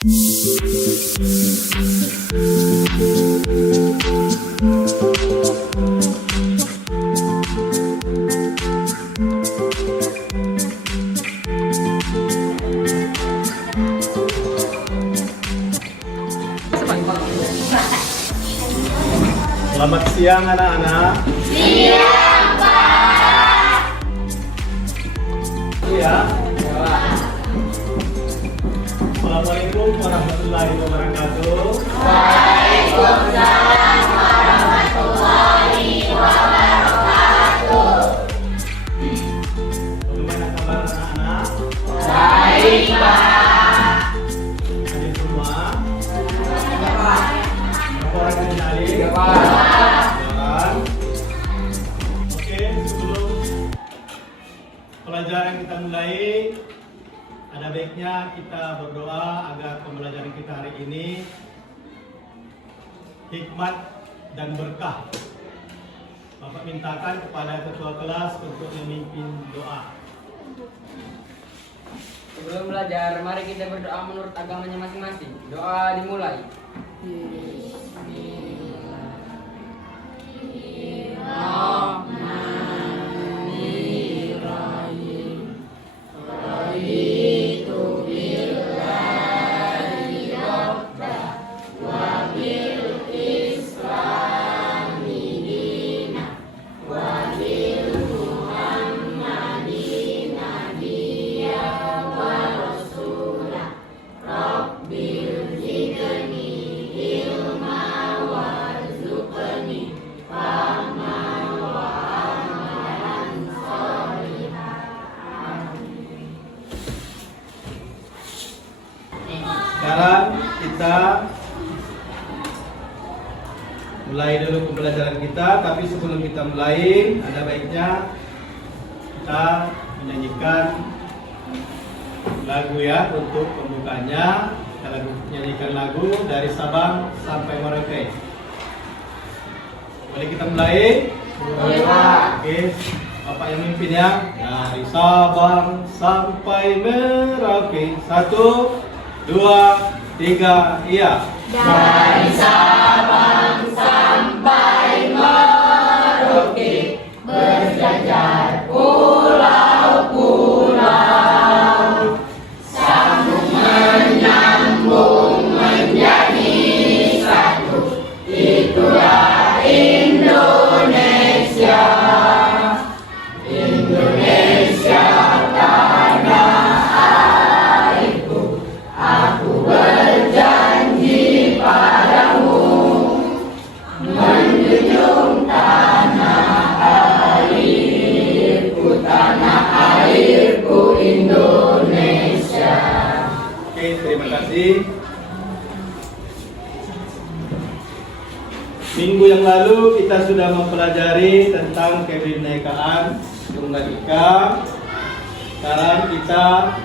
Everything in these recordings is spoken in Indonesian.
Selamat siang anak-anak. Siang, Pak. Iya. Assalamualaikum warahmatullahi wabarakatuh. Waalaikumsalam warahmatullahi wabarakatuh. Bagaimana kabar anak-anak? Baik, Pak. Adik semua? Berapa orang yang dari? Jalan. Oke, sebelum pelajaran kita mulai, ada baiknya kita berdoa agar pembelajaran kita hari ini hikmat dan berkah. Bapak mintakan kepada ketua kelas untuk memimpin doa. Sebelum belajar, mari kita berdoa menurut agamanya masing-masing. Doa dimulai. Sekarang kita mulai dulu pembelajaran kita, tapi sebelum kita mulai, ada baiknya kita menyanyikan lagu ya untuk pembukanya. Kita nyanyikan lagu dari Sabang sampai Merauke. Boleh kita mulai? Boleh, Pak. Oke, Bapak yang mimpin ya. Dari Sabang sampai Merauke. 1, 2, 3, iya. Dari Sabang sampai Merauke, berjajar pulau-pulau, sambung menyambung menjadi satu. Itulah Indonesia. Indonesia tanah airku. Aku berjanji padamu, menjunjung tanah airku Indonesia. Oke, terima kasih. Minggu yang lalu kita sudah mempelajari tentang kebinekaan Tunggal Ika. Sekarang kita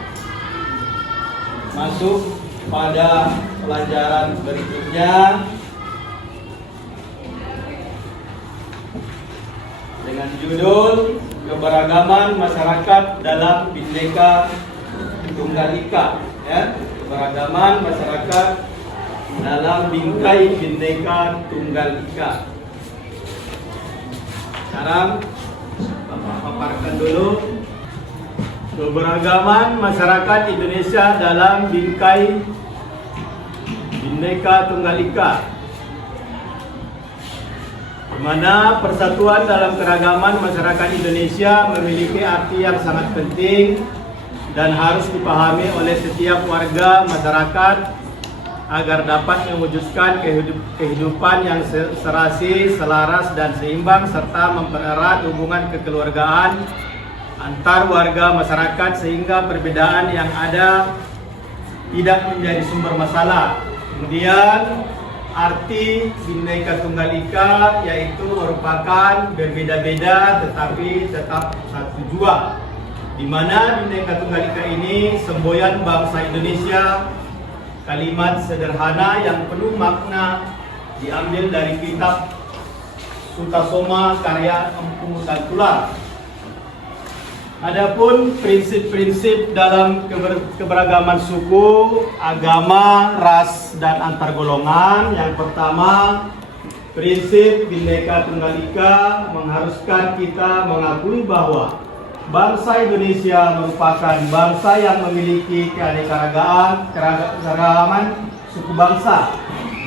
masuk pada pelajaran berikutnya dengan judul Keberagaman Masyarakat dalam Bhinneka Tunggal Ika. Ya, keberagaman masyarakat dalam bingkai Bhinneka Tunggal Ika. Sekarang Bapak paparkan dulu keberagaman masyarakat Indonesia dalam bingkai Bhinneka Tunggal Ika, di mana persatuan dalam keragaman masyarakat Indonesia memiliki arti yang sangat penting dan harus dipahami oleh setiap warga masyarakat agar dapat mewujudkan kehidupan yang serasi, selaras, dan seimbang serta mempererat hubungan kekeluargaan antar warga masyarakat sehingga perbedaan yang ada tidak menjadi sumber masalah. Kemudian arti Bhinneka Tunggal Ika yaitu merupakan berbeda-beda tetapi tetap satu jua, di mana Bhinneka Tunggal Ika ini semboyan bangsa Indonesia. Kalimat sederhana yang penuh makna diambil dari kitab Sutasoma karya Empu Sangkular. Adapun prinsip-prinsip dalam keberagaman suku, agama, ras, dan antar golongan. Yang pertama, prinsip Bhinneka Tunggal Ika mengharuskan kita mengakui bahwa bangsa Indonesia merupakan bangsa yang memiliki keragaman suku bangsa,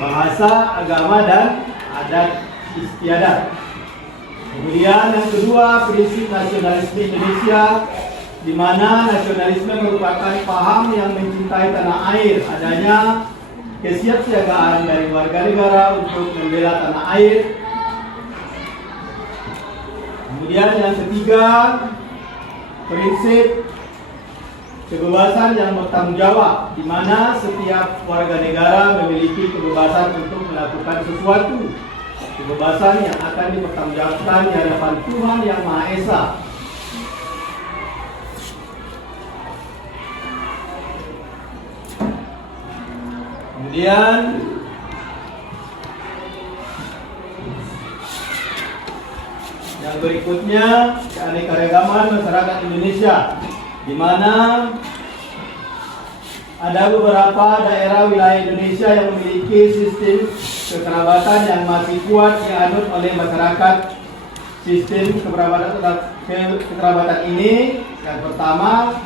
bahasa, agama, dan adat istiadat. Kemudian yang kedua, prinsip nasionalisme Indonesia, di mana nasionalisme merupakan paham yang mencintai tanah air, adanya kesiapsiagaan dari warga negara untuk membela tanah air. Kemudian yang ketiga, prinsip kebebasan yang bertanggung jawab, di mana setiap warga negara memiliki kebebasan untuk melakukan sesuatu. Kebebasan yang akan dipertanggungjawabkan di hadapan Tuhan Yang Maha Esa. Kemudian yang berikutnya, keanekaragaman masyarakat Indonesia, di mana ada beberapa daerah wilayah Indonesia yang memiliki sistem kekerabatan yang masih kuat dianut oleh masyarakat. Sistem kekerabatan ini, yang pertama,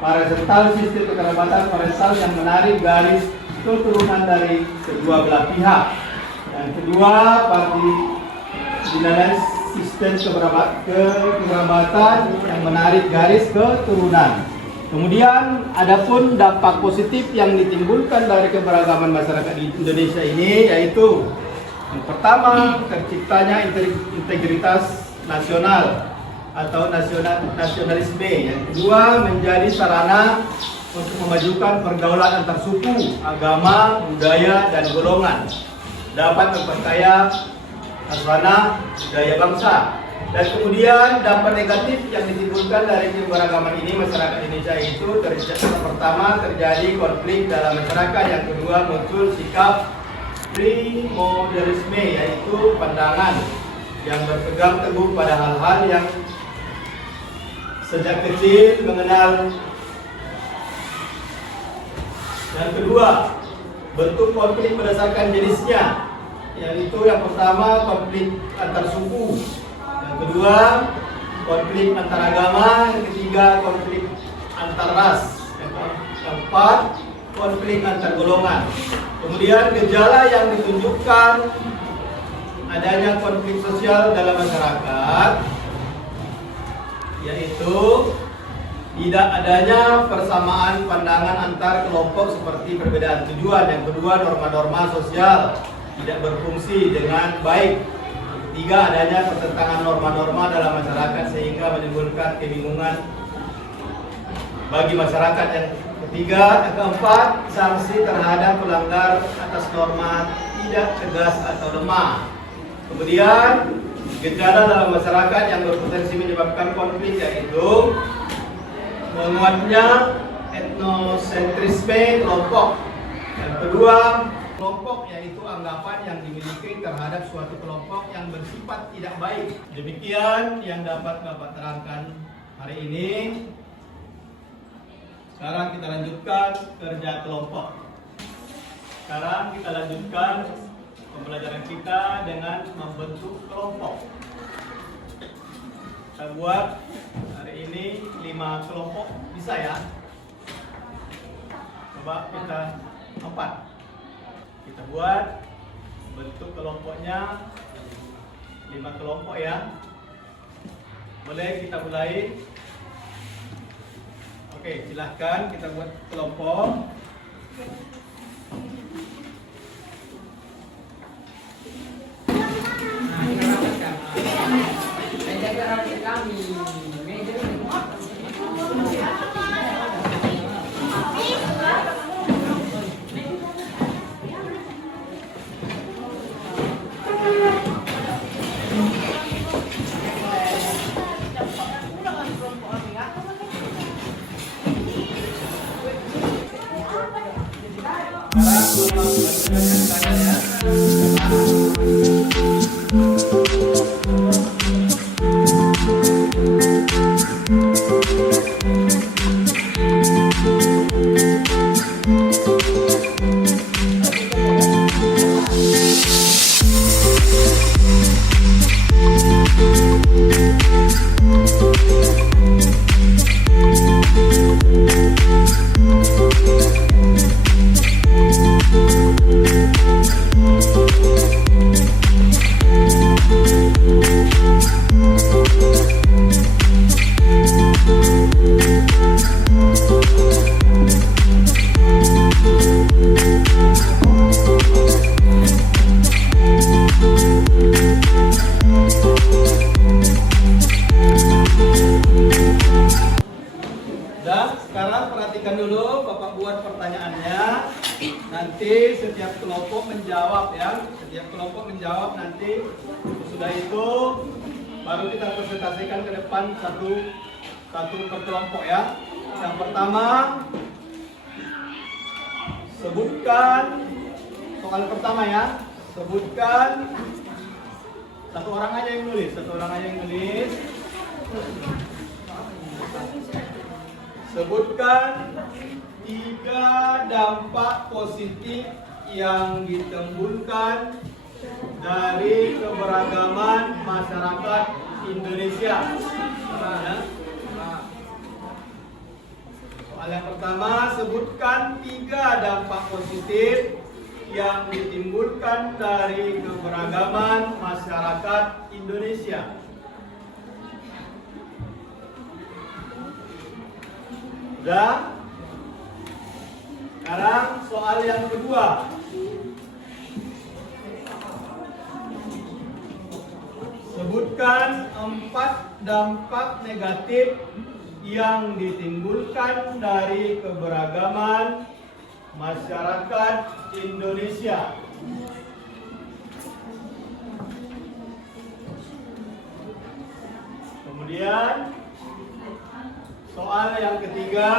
parental, sistem kekerabatan parental yang menarik garis keturunan dari kedua belah pihak. Yang kedua, partidinalitas, sistem kekerabatan yang menarik garis keturunan. Kemudian adapun dampak positif yang ditimbulkan dari keberagaman masyarakat di Indonesia ini, yaitu yang pertama, terciptanya integritas nasional atau nasionalisme. Yang kedua, menjadi sarana untuk memajukan pergaulan antar suku, agama, budaya, dan golongan, dapat memperkaya sarana budaya bangsa. Dan kemudian dampak negatif yang ditimbulkan dari keberagaman ini masyarakat Indonesia itu pertama, terjadi konflik dalam masyarakat. Yang kedua, muncul sikap primodernisme, yaitu pandangan yang berpegang teguh pada hal-hal yang sejak kecil mengenal. Yang kedua, bentuk konflik berdasarkan jenisnya, yaitu yang pertama, konflik antar suku. Yang kedua, konflik antar agama. Yang ketiga, konflik antar ras. Yang keempat, konflik antar golongan. Kemudian gejala yang ditunjukkan adanya konflik sosial dalam masyarakat, yaitu tidak adanya persamaan pandangan antar kelompok seperti perbedaan tujuan. Yang kedua, norma-norma sosial tidak berfungsi dengan baik. Tiga, adanya pertentangan norma-norma dalam masyarakat sehingga menimbulkan kebingungan bagi masyarakat. Yang ketiga, yang keempat, sanksi terhadap pelanggar atas norma tidak tegas atau lemah. Kemudian gejala dalam masyarakat yang berpotensi menyebabkan konflik, yaitu menguatnya etnosentrisme kelompok. Yang kedua, kelompok, yaitu anggapan yang dimiliki terhadap suatu kelompok yang bersifat tidak baik. Demikian yang dapat Bapak terangkan hari ini. Sekarang kita lanjutkan kerja kelompok. Sekarang kita lanjutkan pembelajaran kita dengan membentuk kelompok. Kita buat hari ini 5 kelompok, bisa ya? Coba kita 4. Kita buat bentuk kelompoknya 5 kelompok ya. Boleh kita mulai? Oke, silahkan kita buat kelompok. Nah, kita rapatkan. Meja rapat kami. Meja Sekarang Nanti setiap kelompok menjawab ya, setiap kelompok menjawab nanti. Sudah itu baru kita presentasikan ke depan satu per kelompok ya. Yang pertama, sebutkan soal pertama ya. Sebutkan satu orang aja yang nulis, Sebutkan 3 dampak positif yang ditimbulkan dari keberagaman masyarakat Indonesia. Ya. Soal yang pertama, sebutkan 3 dampak positif yang ditimbulkan dari keberagaman masyarakat Indonesia. Sudah? Sekarang soal yang kedua. Sebutkan 4 dampak negatif yang ditimbulkan dari keberagaman masyarakat Indonesia. Kemudian soal yang ketiga,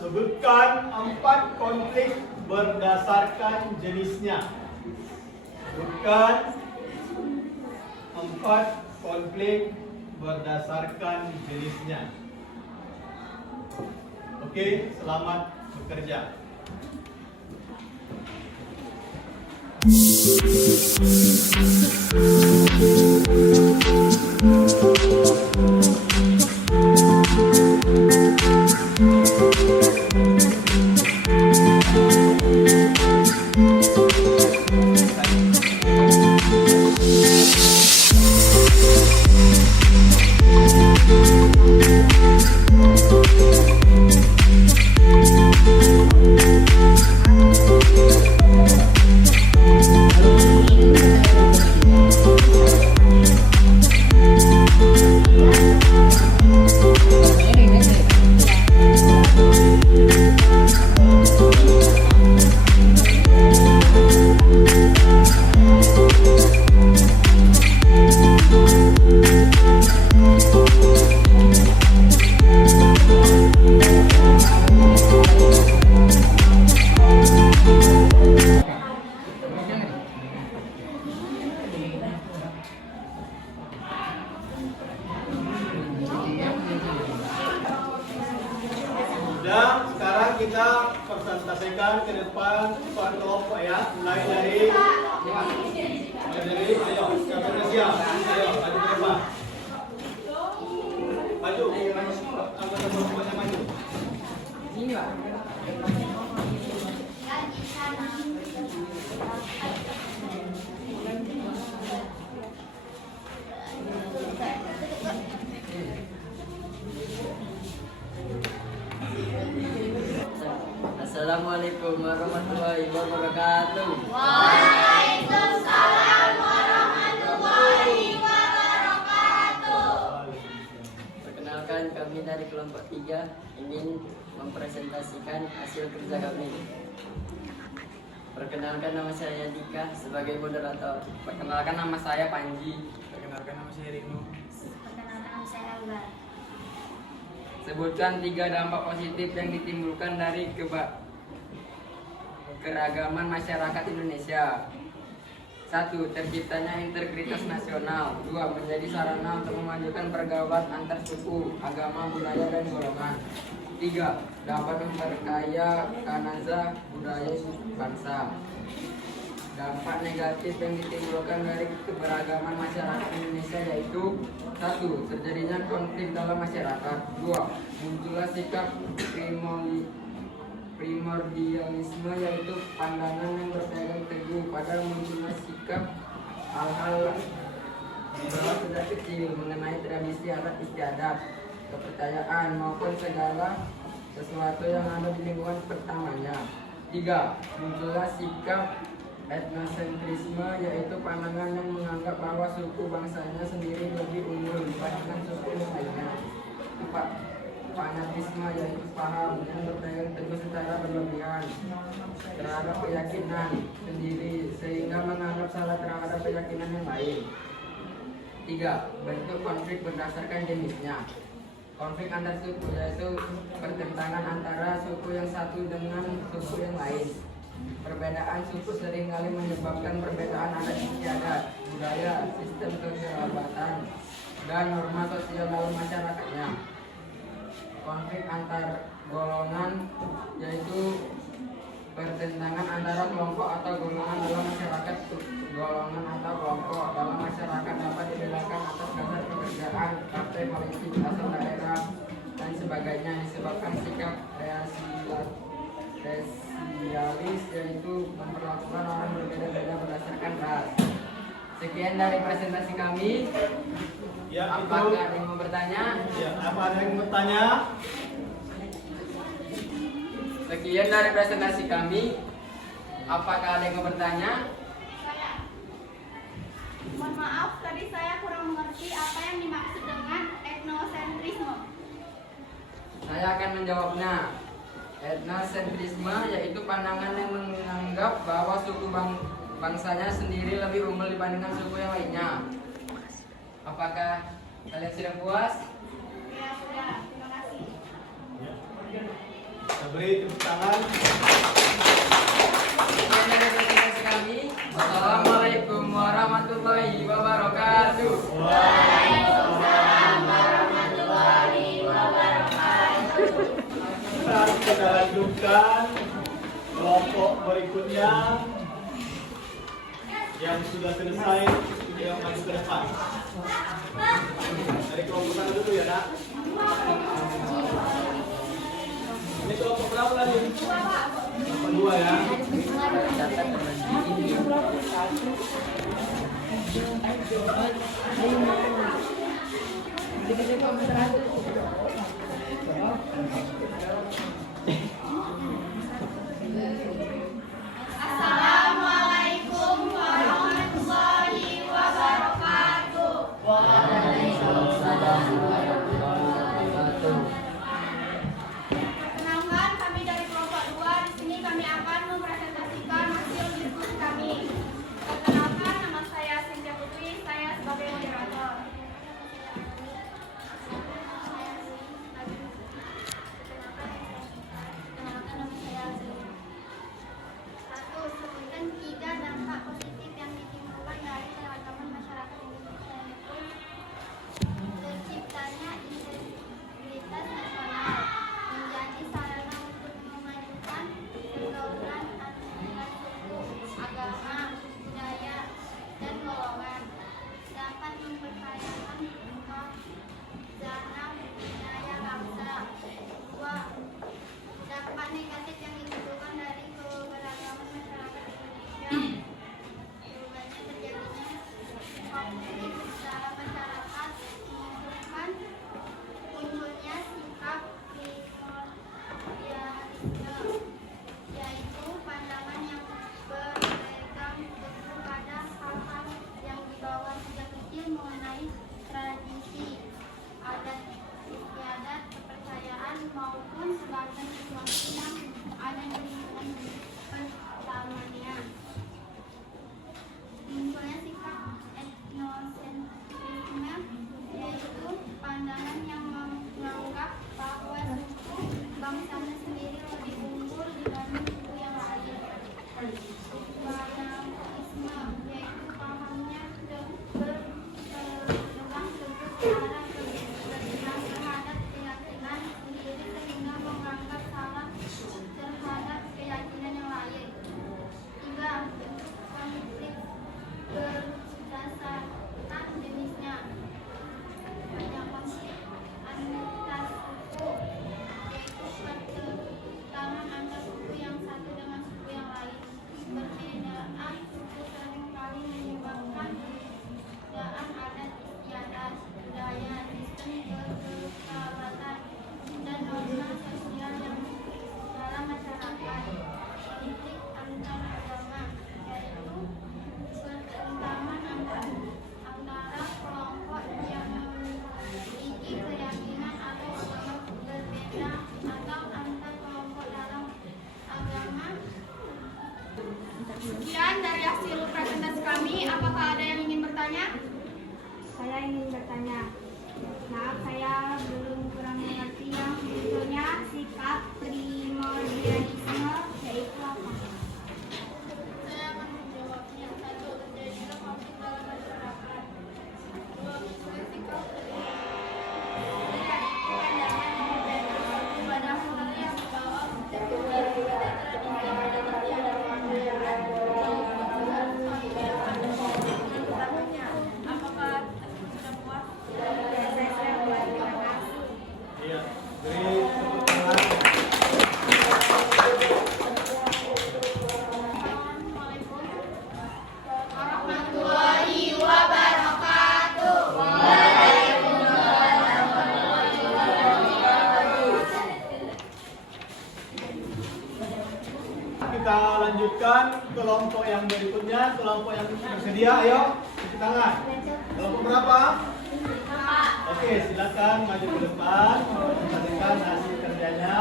sebutkan 4 konflik berdasarkan jenisnya. Sebutkan 4 konflik berdasarkan jenisnya. Oke, selamat bekerja. Dan sekarang kita presentasikan ke depan per kelompok ya, mulai dari ayo, siapa siap? Ayo, maju ke depan. Maju, anggota kelompoknya maju. Sini, Pak. Assalamualaikum warahmatullahi wabarakatuh. Waalaikumsalam warahmatullahi wabarakatuh. Perkenalkan, kami dari kelompok 3 ingin mempresentasikan hasil kerja kami. Perkenalkan, nama saya Dika sebagai moderator. Perkenalkan, nama saya Panji. Perkenalkan, nama saya Rino. Perkenalkan, nama saya Albar. Sebutkan 3 dampak positif yang ditimbulkan dari keragaman masyarakat Indonesia. 1. Terciptanya integritas nasional. 2. Menjadi sarana untuk memajukan pergaulan antar suku, agama, budaya, dan golongan. 3. Dapat memperkaya kanza budaya bangsa. Dampak negatif yang ditimbulkan dari keberagaman masyarakat Indonesia yaitu 1. Terjadinya konflik dalam masyarakat. 2. Munculnya sikap primordialisme yaitu pandangan yang berpegang teguh pada munculnya sikap hal-hal sejak kecil mengenai tradisi adat istiadat, kepercayaan maupun segala sesuatu yang ada di lingkungan pertamanya. 3. Munculnya sikap etnosentrisme yaitu pandangan yang menganggap bahwa suku bangsanya sendiri lebih unggul dibandingkan suku lainnya. 4. fanatisme yaitu paham yang berpegang teguh secara berlebihan terhadap keyakinan sendiri sehingga menganggap salah terhadap keyakinan yang lain. 3. Bentuk konflik berdasarkan jenisnya. Konflik antar suku yaitu pertentangan antara suku yang satu dengan suku yang lain. Perbedaan suku seringkali menyebabkan perbedaan adat istiadat, budaya, sistem kekerabatan, dan norma sosial dalam masyarakatnya. Konflik antar golongan yaitu pertentangan antara kelompok atau golongan dalam masyarakat. Golongan atau kelompok dalam masyarakat dapat dibedakan atas dasar pekerjaan, partai politik, asal daerah, dan sebagainya disebabkan sikap rasialis yaitu memperlakukan orang berbeda-beda berdasarkan ras. Sekian dari presentasi kami. Ya, Apakah ada yang mau bertanya? Ya, apa ada yang bertanya? Sekian dari presentasi kami. Apakah ada yang mau bertanya? Mohon maaf, tadi saya kurang mengerti apa yang dimaksud dengan etnosentrisme. Saya akan menjawabnya. Etnosentrisme yaitu pandangan yang menganggap bahwa suku bangsanya sendiri lebih unggul dibandingkan suku yang lainnya. Apakah kalian sudah puas? Ya, sudah. Terima kasih. Ya. Kita beri tepuk tangan. Sekian dari presentasi kami. Wassalamualaikum warahmatullahi wabarakatuh. Waalaikumsalam warahmatullahi wabarakatuh. Sekarang kita lanjutkan kelompok berikutnya yang sudah selesai, yang maju ke depan. Dari kelompok mana dulu ya, Nak? Ini kelompok berapa lagi? Dua ya. Assalamualaikum warahmatullahi wabarakatuh. Perkenalkan, kami dari kelompok 2. Di sini kami akan mempresentasikan hasil diskusi kami. Perkenalkan, nama saya Cynthia Putri, saya sebagai moderator. Sekian dari hasil presentasi kami. Apakah ada yang ingin bertanya? Saya ingin bertanya. Maaf, saya belum kurang mengerti yang sebetulnya sikap primordialisme yaitu apa? Saya akan menjawabnya. 1. Terjadinya konflik dalam masyarakat. 2. Sikap Iya, beri tepuk tangan. warahmatullahi wabarakatuh. Kita lanjutkan kelompok yang berikutnya, kelompok yang bersedia. Ayo, tepuk tangan. Kelompok berapa? Oke, silakan maju ke depan, presentasikan hasil kerjanya.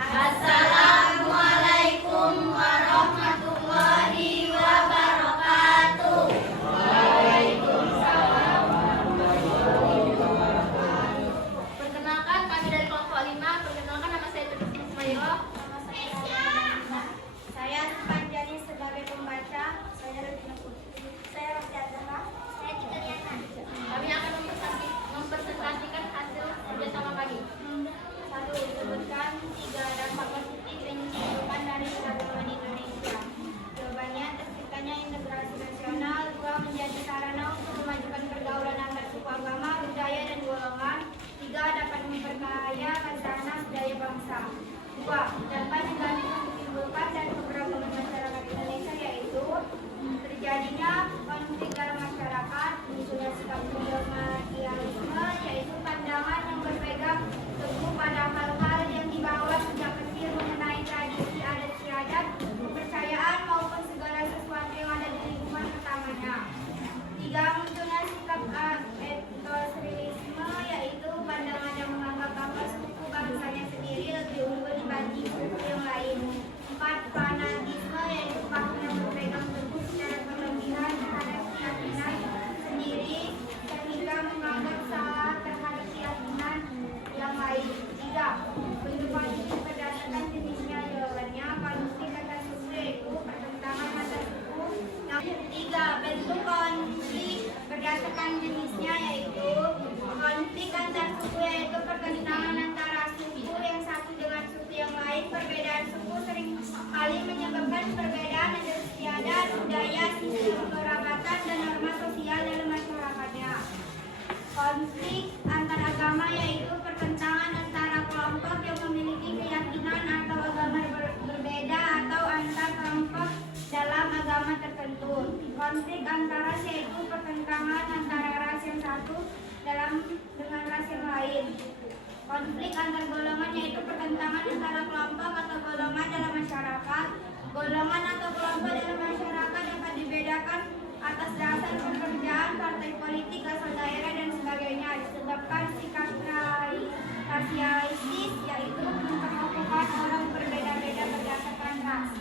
Assalamualaikum warahmatullahi wabarakatuh. Perkenalkan, kami dari kelompok 5. Perkenalkan, nama saya Tudus Ismail. Saya Panjani sebagai pembaca. Saya Rosina Putri. Saya Rosyadana. Saya Cikaliana. Kami akan mempresentasikan hasil kerjasama kami. 1. Sebutkan 3 dampak positif yang ditimbulkan dari keragaman Indonesia. Jawabannya, terciptanya integrasi nasional. 2. Menjadi sarana untuk memajukan pergaulan antar suku, agama, budaya, dan golongan. 3. Dapat memperkaya khazanah budaya bangsa. 2. Dampak negatif yang ditimbulkan dari keberagaman masyarakat Indonesia yaitu terjadinya konflik dalam masyarakat, munculnya sikap primordialisme yaitu pandangan yang berpegang teguh pada hal-hal yang dibawa sejak kecil mengenai tradisi adat istiadat, kepercayaan maupun segala sesuatu yang ada di lingkungan pertamanya. 3. Munculnya sikap etnosentrisme yaitu pandangan yang menganggap bahwa suku bangsanya sendiri lebih unggul dibanding suku yang lain. 4. Fanatisme yaitu paham yang berpegang teguh secara berlebihan terhadap keyakinan sendiri sehingga menganggap salah terhadap keyakinan yang lain. 3. Bentuk konflik berdasarkan jenisnya. Jawabannya, konflik antar suku yaitu pertentangan antar suku. Yang 3. Bentuk konflik berdasarkan jenisnya yaitu konflik antar suku yaitu pertentangan antara suku yang satu dengan suku yang lain. Perbedaan suku sering kali menyebabkan perbedaan adat istiadat, budaya, sistem kerabatan, dan norma sosial dalam masyarakatnya. Konflik antar agama yaitu pertentangan antara kelompok yang memiliki keyakinan atau agama berbeda atau antar kelompok dalam agama tertentu. Konflik antar ras yaitu pertentangan antara ras yang satu dengan ras yang lain. Konflik antar golongan yaitu pertentangan antara kelompok atau golongan dalam masyarakat. Golongan atau kelompok dalam masyarakat dapat dibedakan atas dasar pekerjaan, partai politik, asal daerah, dan sebagainya disebabkan sikap rasialistis yaitu memperlakukan orang berbeda-beda berdasarkan ras.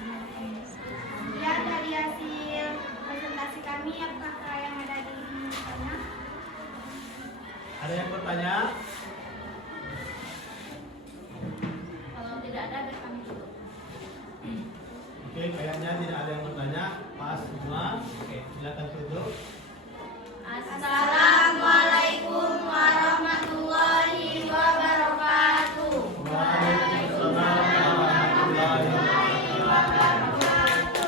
Ya, dari hasil presentasi kami, apakah yang ada di sana? Ada yang bertanya? Kalau tidak ada, kami tutup. Oke, kayaknya tidak ada yang bertanya. Pas semua. Oke, silakan tutup. Assalamualaikum warahmatullahi wabarakatuh. Waalaikumsalam warahmatullahi wabarakatuh.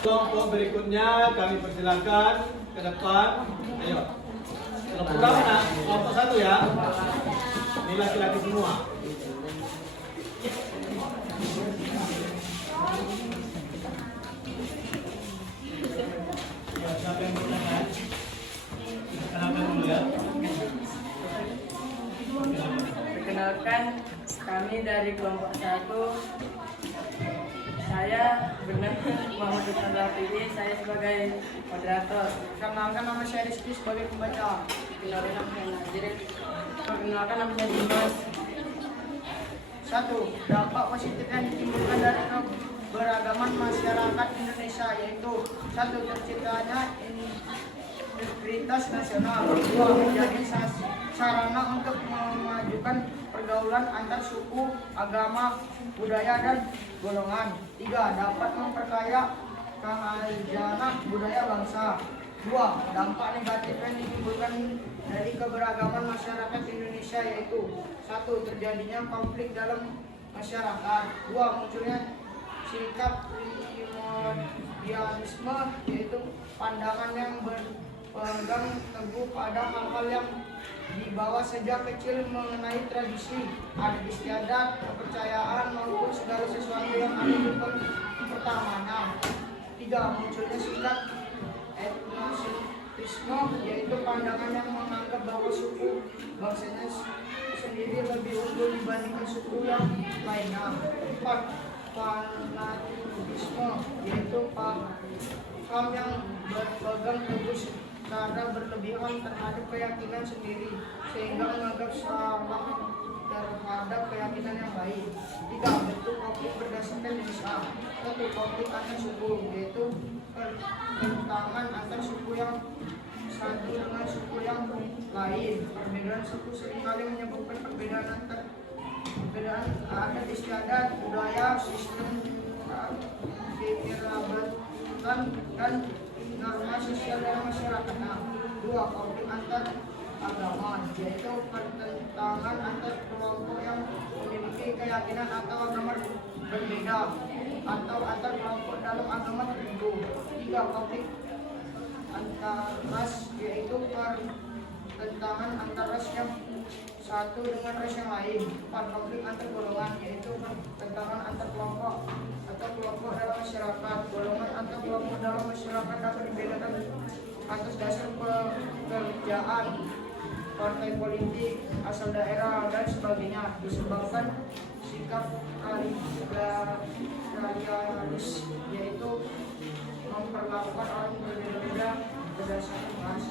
Kelompok berikutnya kami persilakan ke depan. Ayo. Kelompok berapa nak? Kelompok 1 ya. Ini laki-laki semua. Ya, siapa yang bertanya? Kenapa dulu ya? Perkenalkan, kami dari kelompok 1. Saya bernama Muhammad Dusman Rafidi, saya sebagai moderator. Perkenalkan nama saya Rizky sebagai pembaca. Perkenalkan nama saya Nazir. Perkenalkan nama saya Dimas. 1. Dampak positif yang ditimbulkan dari keberagaman masyarakat Indonesia yaitu 1. Terciptanya integritas nasional. 2. Menjadi sarana untuk memajukan pergaulan antar suku, agama, budaya, dan golongan. 3. Dapat memperkaya kehajana budaya bangsa. 2. Dampak negatif yang ditimbulkan dari keberagaman masyarakat Indonesia yaitu 1. Terjadinya konflik dalam masyarakat. 2. Munculnya sikap primordialisme yaitu pandangan yang berpegang teguh pada hal-hal yang dibawa sejak kecil mengenai tradisi, adat istiadat, kepercayaan maupun segala sesuatu yang ada di pertemanan. 3. Munculnya sikap etnosentrisme yaitu pandangan yang menganggap bahwa suku bangsanya sendiri lebih unggul dibandingkan suku yang lainnya. 4. Fanatisme yaitu paham yang berpegang teguh secara berlebihan terhadap keyakinan sendiri sehingga menganggap salah terhadap keyakinan yang lain. 3. Bentuk konflik berdasarkan jenis A. 1. Konflik antar suku yaitu pertentangan antar suku yang satu dengan suku yang lain. Perbedaan suku seringkali menyebabkan perbedaan adat istiadat, budaya, sistem kekerabatan, dan norma sosial dalam masyarakat. 2. Konflik antar agama yaitu pertentangan antar kelompok yang memiliki keyakinan atau agama berbeda atau antar kelompok dalam agama tertentu. 3. Konflik antar ras yaitu pertentangan antar ras yang satu dengan ras yang lain. 4. Konflik antar golongan yaitu pertentangan antar kelompok atau kelompok dalam masyarakat. Golongan antar kelompok dalam masyarakat dapat dibedakan atas dasar pekerjaan, partai politik, asal daerah, dan sebagainya disebabkan sikap kalianis yaitu memperlakukan orang berbeda-beda berdasarkan ras.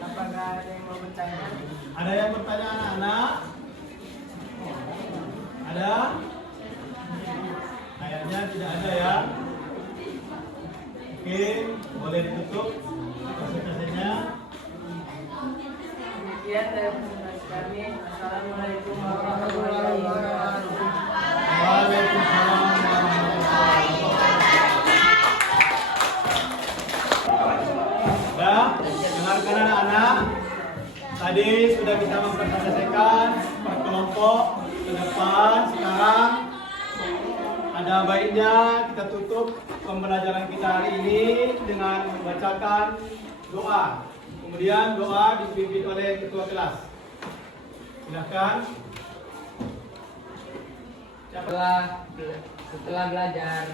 Apakah ada yang mau bertanya? Ada yang bertanya anak-anak? Ada? Kayaknya tidak ada ya. Oke, boleh ditutup presentasinya. Demikian dari presentasi kami. Assalamualaikum warahmatullahi wabarakatuh. Waalaikumsalam warahmatullahi wabarakatuh. Ya, dengarkan anak-anak. Tadi sudah kita mempresentasikan per kelompok ke depan. Sekarang ada baiknya kita tutup pembelajaran kita hari ini dengan membacakan doa. Kemudian doa dipimpin oleh ketua kelas. Silakan. Setelah belajar,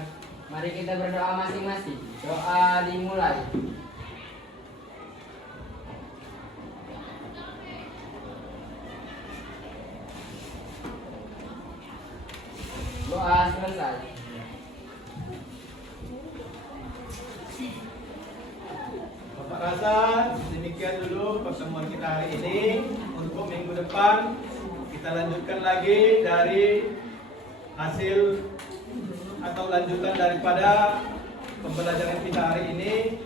mari kita berdoa masing-masing. Doa dimulai. Doa selesai. Bapak rasa demikian dulu pertemuan kita hari ini. Untuk minggu depan kita lanjutkan lagi dari hasil atau lanjutan daripada pembelajaran kita hari ini,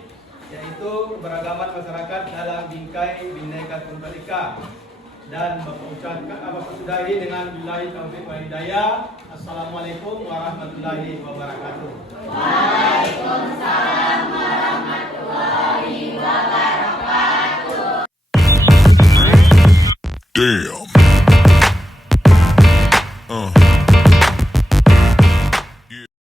yaitu keberagaman masyarakat dalam bingkai Bhinneka Tunggal Ika. Dan Bapak sudahi dengan billahi taufiq wal hidayah. Assalamualaikum warahmatullahi wabarakatuh. Waalaikumsalam warahmatullahi wabarakatuh. Damn.